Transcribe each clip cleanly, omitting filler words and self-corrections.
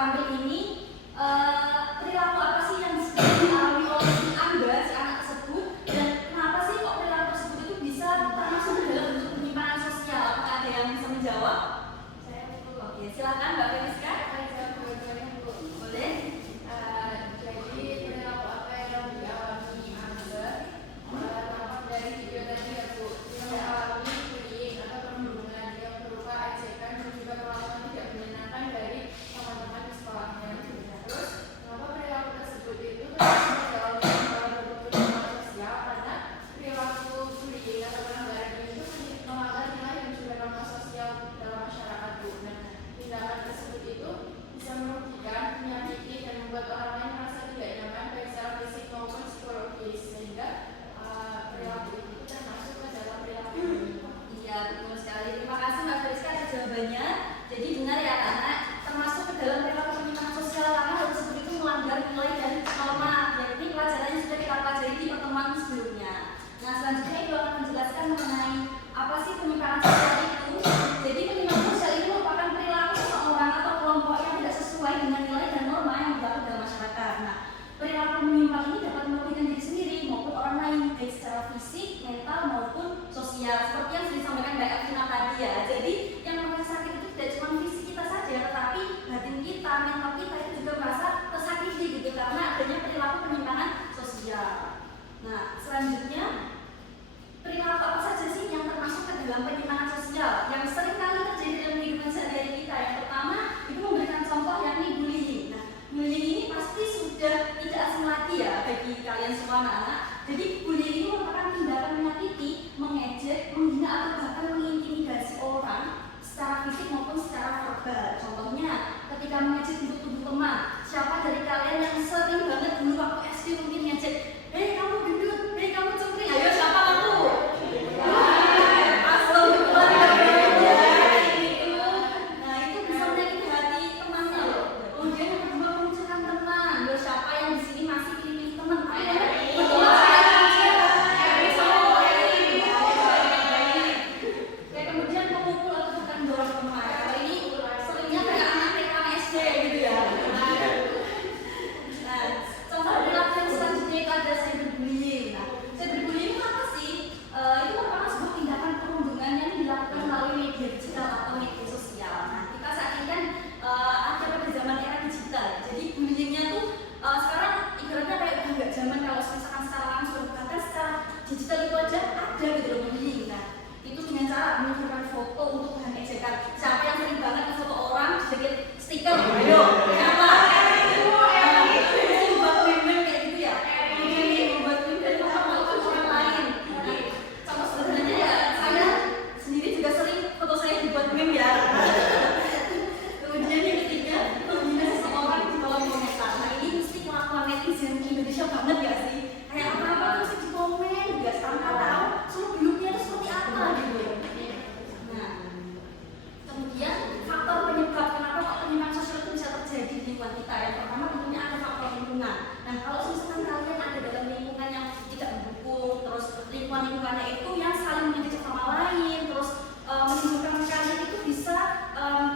tampil ini perilaku apa sih yang sedang dialami oleh si Anda, si anak tersebut, dan kenapa sih kok perilaku tersebut itu bisa termasuk dalam bentuk penyimpangan sosial? Apakah ada yang bisa menjawab? Saya dulu. Oke, silakan Mbak Feliska. Saya jawab dua-duanya dulu. Boleh. Jadi perilaku apa yang dialami Anda? Tampak dari video tadi ya Bu, yang dialami bullying atau perundungan yang berupa ejekan dan juga perlakuan tidak menyenangkan dari teman-teman di sekolahnya. Terus kenapa perilaku tersebut itu termasuk dalam bentuk penyimpangan sosial? Karena perilaku bullying atau pelanggaran ini itu melanggar nilai dan juga norma sosial dalam masyarakat Bu. Nah, tindakan tersebut itu bisa merugikan, menyakiti, dan membuat orang lain merasa tidak nyaman baik secara fisik maupun psikologis, sehingga perilaku itu termasuk ke dalam perilaku bullying. Iya, betul sekali. Terima kasih Mbak Feliska atas jawabannya. Jadi benar ya anak-anak, termasuk ke dalam perilaku penyimpangan sosial karena hal tersebut itu melanggar nilai dan norma. Dan ini pelajarannya sudah kita pelajari di pertemuan sebelumnya. Nah, selanjutnya Ibu akan menjelaskan mengenai apa sih penyimpangan sosial itu. Jadi penyimpangan sosial itu merupakan perilaku seseorang atau kelompok yang tidak sesuai dengan nilai dan norma yang berlaku dalam masyarakat. Nah, perilaku menyimpang ini dapat merugikan diri sendiri maupun orang lain baik secara fisik, mental maupun sosial. Seperti yang sudah disampaikan Mbak Elvina tadi ya. Jadi yang namanya sakit itu tidak cuma fisik kita saja, tetapi batin kita, mental kita itu juga merasa tersakiti gitu karena adanya perilaku penyimpangan sosial. Nah, selanjutnya perilaku apa saja sih yang termasuk ke dalam penyimpangan sosial yang sering kali terjadi dalam kehidupan sehari-hari kita? Yang pertama, itu memberikan contoh yakni bullying. Nah, bullying ini pasti sudah tidak asing lagi ya bagi kalian semua anak-anak. Jadi bullying ini merupakan tindakan menyakiti, mengejek, menghina atau bahkan mengintimidasi orang secara fisik maupun secara verbal. Contohnya, ketika mengejek bentuk tubuh teman. Siapa dari kalian yang sering banget dulu waktu SD mungkin ngejek, "Hei kamu gendut, hei kamu cungkring, ayo siapa aku?" Nah, itu bisa menyakiti hati temannya loh. Kemudian yang kedua, memunculkan teman. Loh, siapa yang di sini masih pilih teman? Kemudian pemukul atau bahkan dorong teman. Kalau ini seringnya kayak anak TK SD gitu ya. Nah, contoh perilaku yang selanjutnya itu ada cyberbullying. Nah, cyberbullying itu apa sih? Itu merupakan sebuah tindakan perundungan yang dilakukan melalui media digital atau media sosial. Nah, kita saat ini kan ada pada zaman era digital. Jadi bullyingnya tuh sekarang ibaratnya kayak udah nggak zaman kalau misalkan secara langsung, bahkan secara digital itu aja ada gitu loh bullying. Nah, itu dengan cara menunjukkan foto untuk bahan ejekan. Siapa yang sering banget foto orang sedikit stiker? Ayo, siapa? Buat meme kayak gitu ya. Buat meme dan foto orang lain. Nah, contoh sederhananya ya, saya sendiri juga sering foto saya dibuat meme ya. Kemudian yang ketiga, menghina seseorang di kolom komentar. Nah, ini mesti kelakuan netizen Indonesia banget ya sih. Kayak apa-apa terus di komen, nggak tanpa tahu seluk beluknya itu seperti apa gitu. Nah, kemudian faktor penyebab kenapa kok penyimpangan sosial itu bisa terjadi di lingkungan kita. Yang pertama tentunya ada faktor lingkungan. Nah, kalau misalkan kalian ada dalam lingkungan yang tidak mendukung, terus lingkungannya itu yang saling mengejek sama lain, terus menimbulkan kalian itu bisa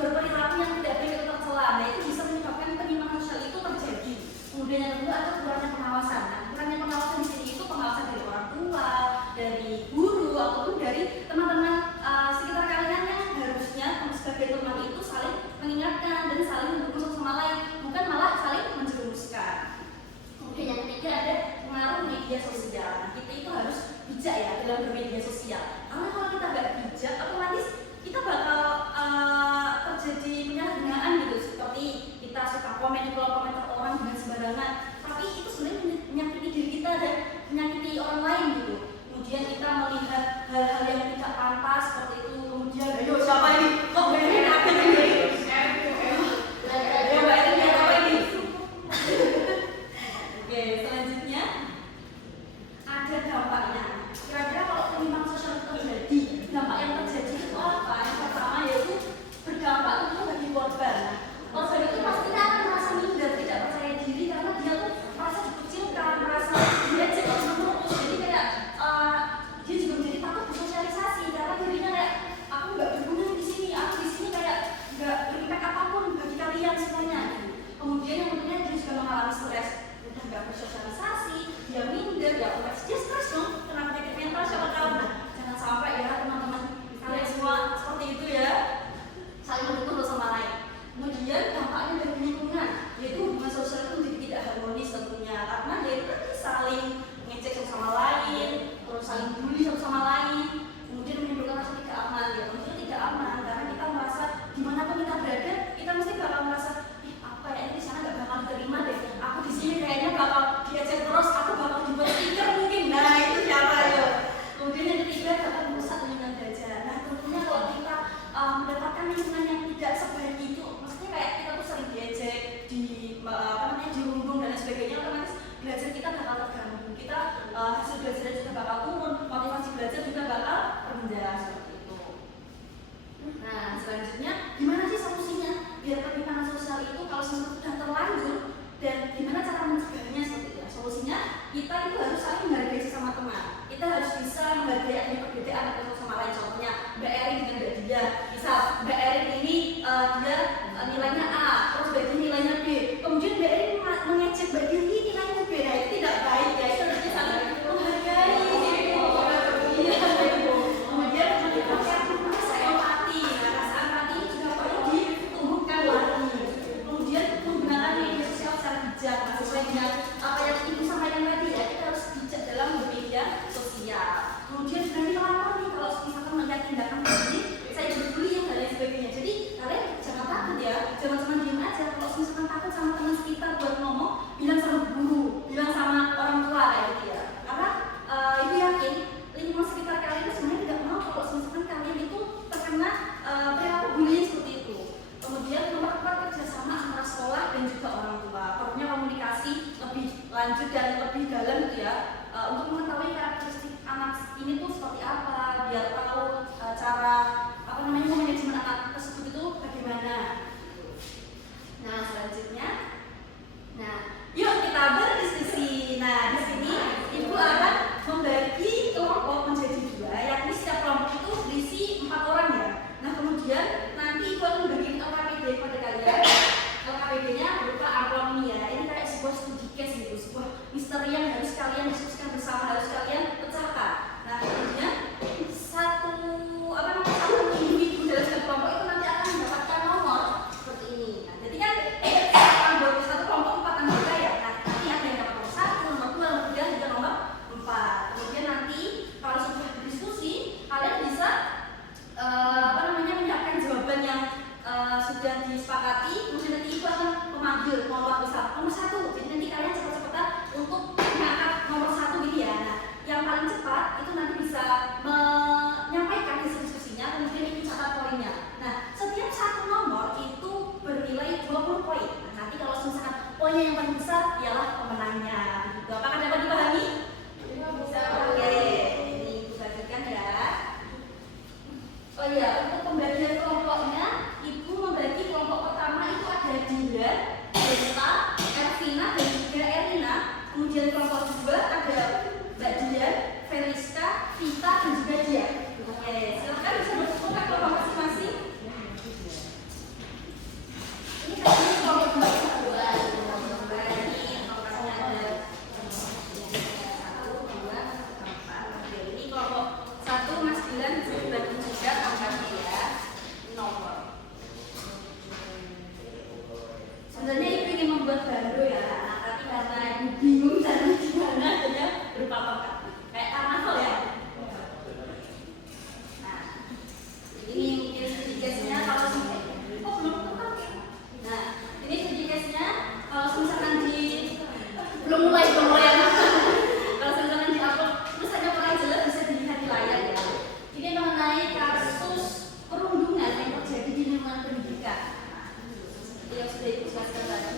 berperilaku yang tidak baik atau tercela. Nah, itu bisa menyebabkan penyimpangan sosial itu terjadi. Kemudian yang kedua ada kurangnya pengawasan. Nah, kurangnya pengawasan di sini itu pengawasan dari orang tua, dari guru ataupun dari teman-teman sekitar kalian yang harusnya sebagai teman itu saling mengingatkan dan saling mendukung satu sama lain, bukan malah saling menjerumuskan. Kemudian yang ketiga ada pengaruh media sosial. Nah, kita itu harus bijak ya dalam bermedia sosial. Karena kalau kita nggak bijak, otomatis kita bakal terjadi penyalahgunaan gitu. Seperti kita suka komen di kolom komentar orang dengan sembarangan, tapi itu sebenarnya menyakiti diri kita dan menyakiti orang lain gitu. Kemudian kita melihat hal-hal yang tidak pantas seperti itu. Kemudian, ayo siapa ini? Kok benerin apa ini? Ya Mbak Elvina apa ini? Oke, selanjutnya ada dampaknya. Kira-kira kalau penyimpangan sosial itu terjadi, dampak yang terjadi itu apa? Yang pertama yaitu berdampak tentu bagi korban. Nah, korban itu pastinya akan merasa minder, tidak percaya diri karena dia tuh merasa dikucilkan, merasa diejek terus menerus. Jadi kayak dia juga menjadi takut bersosialisasi karena dirinya kayak aku nggak berguna di sini, aku di sini nilainya A, terus Mbak Dian nilainya B, kemudian Mbak Erin mengejek Mbak Dian ini nilainya B, nah itu tidak baik ya, itu harusnya saling menghargai gitu. Iya, kemudian rasa empati, nah rasa empati juga perlu ditumbuhkan lagi. Kemudian menggunakan media sosial secara bijak, nah, sesuai dengan apa yang Ibu sampaikan tadi ya, kita harus bijak dalam bermedia sosial. Kemudian berani lapor nih kalau misalkan melihat tindakan begini, saya dibully dan lain sebagainya. Jadi kalian jangan takut ya, jangan cuma diem aja. Kalau misalkan takut sama teman sekitar buat ngomong, bilang sama guru, bilang sama orang tua kayak gitu ya. Karena Ibu yakin lingkungan sekitar kalian itu sebenarnya tidak mau kalau misalkan kalian itu terkena perilaku bullying seperti itu. Kemudian memperkuat kerjasama antara sekolah dan juga orang tua. Perlunya komunikasi lebih lanjut dan lebih dalam gitu ya, untuk mengetahui karakteristik anak ini tuh seperti apa, biar tahu cara apa namanya manajemen anak tersebut itu bagaimana. Nah selanjutnya, nah yuk kita berdiskusi. Nah di sini Ibu akan membagi kelompok menjadi dua, yakni setiap kelompok itu berisi 4 orang ya. Nah kemudian nanti Ibu akan membagi LKPD kepada kalian. LKPD-nya berupa amplop nih ya. Ini kayak sebuah studi case gitu, sebuah misteri yang harus kalian diskusikan bersama, harus kalian pecahkan. Nah kemudian satu individu dalam satu kelompok itu nanti akan mendapatkan nomor seperti ini. Nah jadi kan anggota satu kelompok 4 anggota ya. Nah nanti ada yang dapat nomor 1, nomor 2, nomor 3 hingga nomor 4. Kemudian nanti kalau sudah berdiskusi kalian bisa menyiapkan jawaban yang sudah disepakati. Kemudian nanti Ibu akan memanggil nomor besar nomor 1. Jadi nanti kalian cepat-cepatan untuk mengangkat nomor 1 gitu ya. Nah yang paling cepat itu nanti bisa menyampaikan diskusinya, kemudian Ibu catat poinnya. Nah setiap satu nomor itu bernilai 20 poin. Nah nanti kalau misalkan poinnya yang paling besar ialah pemenangnya. Gitu. Apakah dapat dipahami? Bisa. Oke, ini Ibu bagikan ya. Oh iya, untuk pembagian kelompoknya, Ibu membagi kelompok pertama itu ada Dilan, Desta, Ervina, dan juga Erina. Kemudian kelompok kedua ada Mbak Dian, Feliska, Vita, dan juga Dia. Oke, silakan bisa berfoto kelompok masing-masing. Ini tadi kelompok kedua. Ini kelompoknya ada 1, 2, 4. Oke, ini kelompok 1 Mas Dilan bisa dibagi juga angkanya ya, nomor. Sebenarnya Ibu ingin membuat baru ya, nah, tapi karena Ibu bingung cara gimana, akhirnya berupa tongkat kayak karnaval ya. Nah ini mungkin studi case-nya kalau belum tongkat. Nah ini studi case-nya kalau misalkan belum mulai kalau misalkan di-upload terus hanya kurang jelas bisa dilihat di layar ya. Ini mengenai kasus perundungan yang terjadi di lingkungan pendidikan. Seperti yang sudah Ibu jelaskan tadi.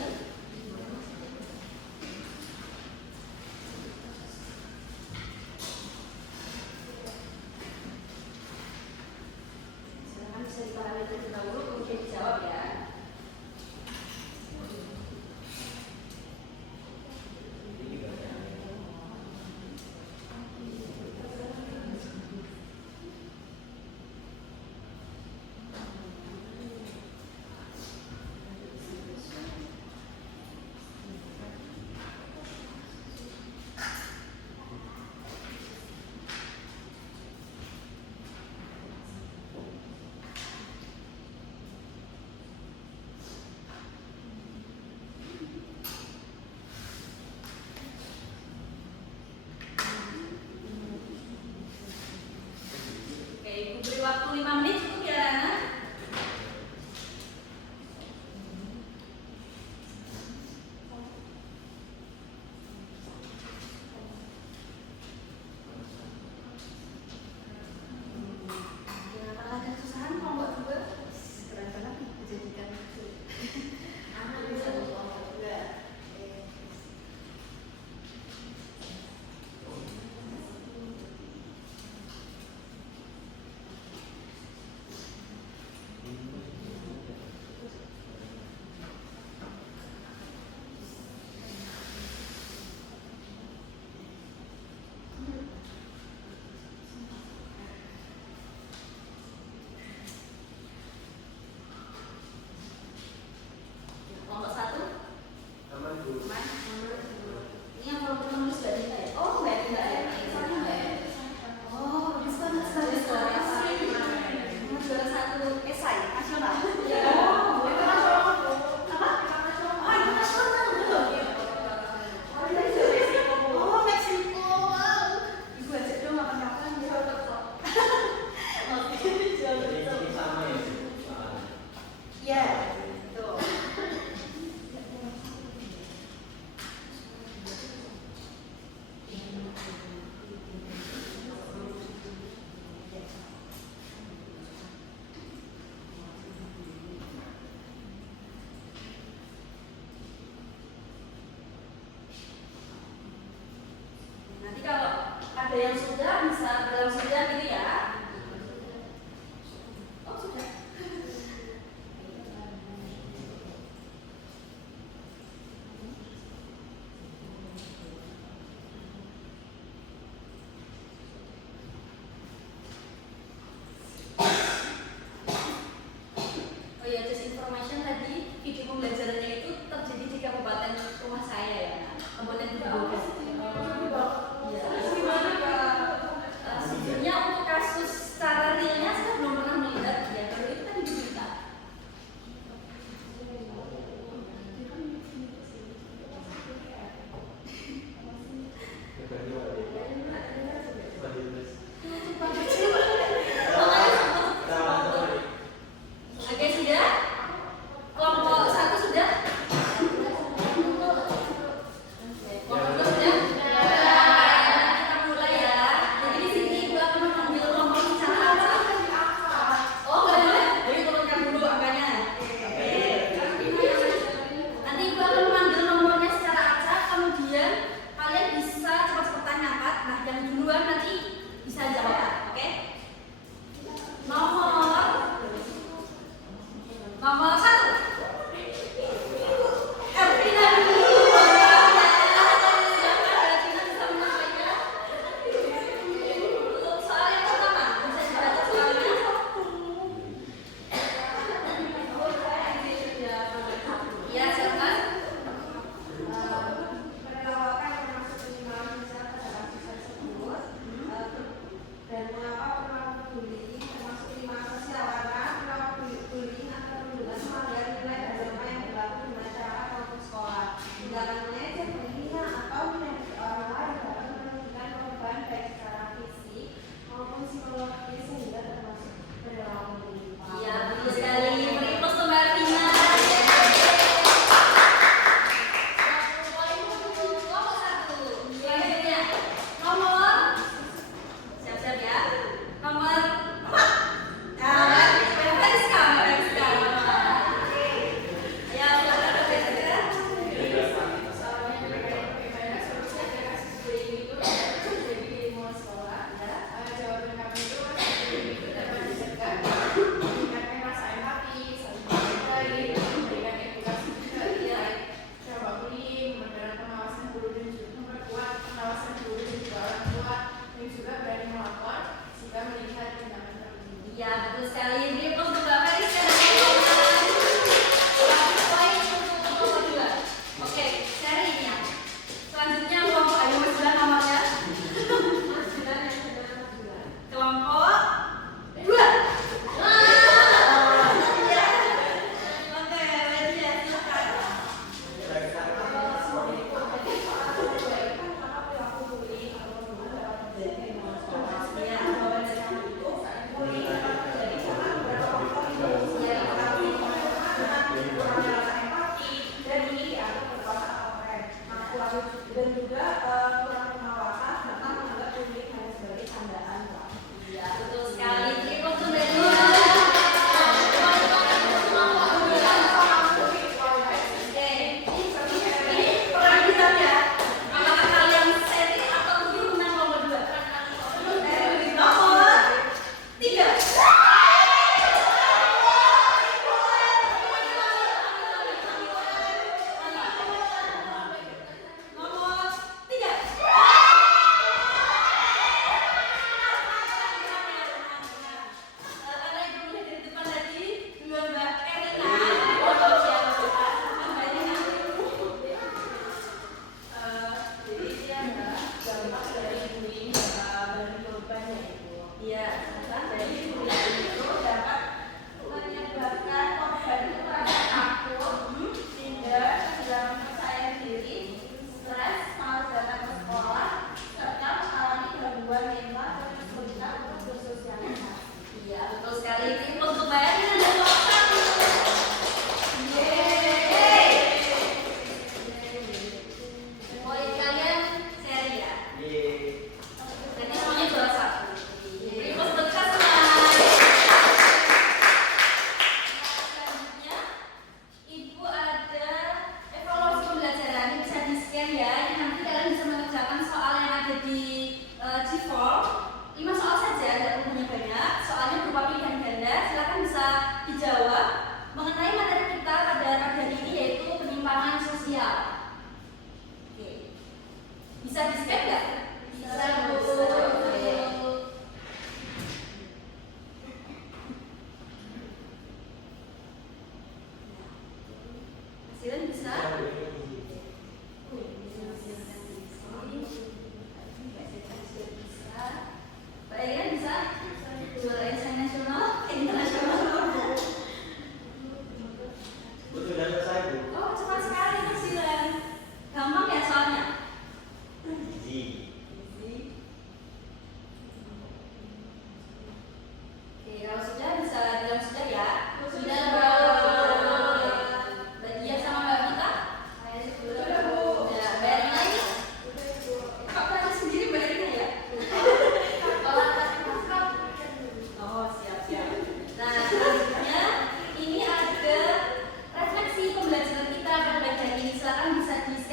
Silakan bisa dipahami terlebih dahulu kemudian dijawab ya.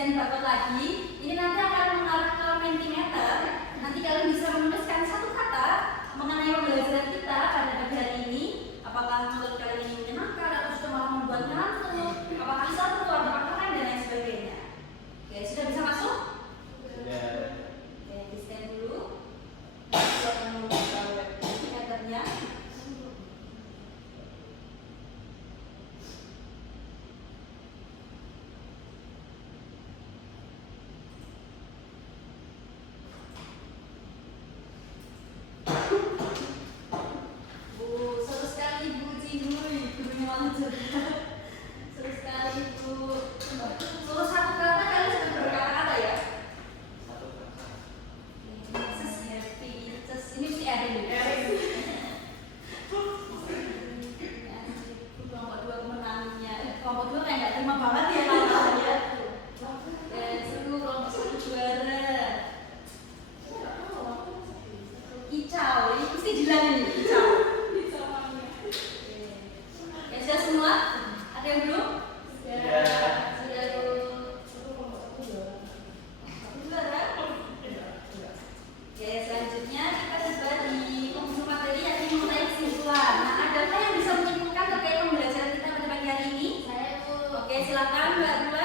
scan barcode lagi. Ini nanti akan mengarah ke Mentimeter. Nanti kalian bisa menuliskan satu kata mengenai pembelajaran kita pada pagi hari ini. Apakah menurut kalian ini menyenangkan atau sudah malah membuat ngantuk? Apakah seru atau keren dan lain sebagainya? Oke, sudah bisa masuk? Sudah. Oke, di scan dulu. Silakan membuka web Mentimeternya. Seru sekali Bu Cibuy, gurunya malah cerdas. Seru sekali Bu. Suruh satu kata kalian sudah berkata-kata ya. Satu kata. Mrs. Happy, ini si Erin. Kelompok 2 kemenangannya. Kelompok 2 kayak nggak terima banget ya kalahnya. Dan seru kelompok 1 juara. Kicau, ini mesti bilang ini kicau. Ya sudah semua? Ada yang belum? Sudah. Sudah tuh. Juara. Oke, selanjutnya kita tiba di penghujung materi yakni mengenai kesimpulan. Nah, adakah yang bisa menyimpulkan terkait pembelajaran kita pada pagi hari ini? Saya Bu. Oke, silakan Mbak Dua.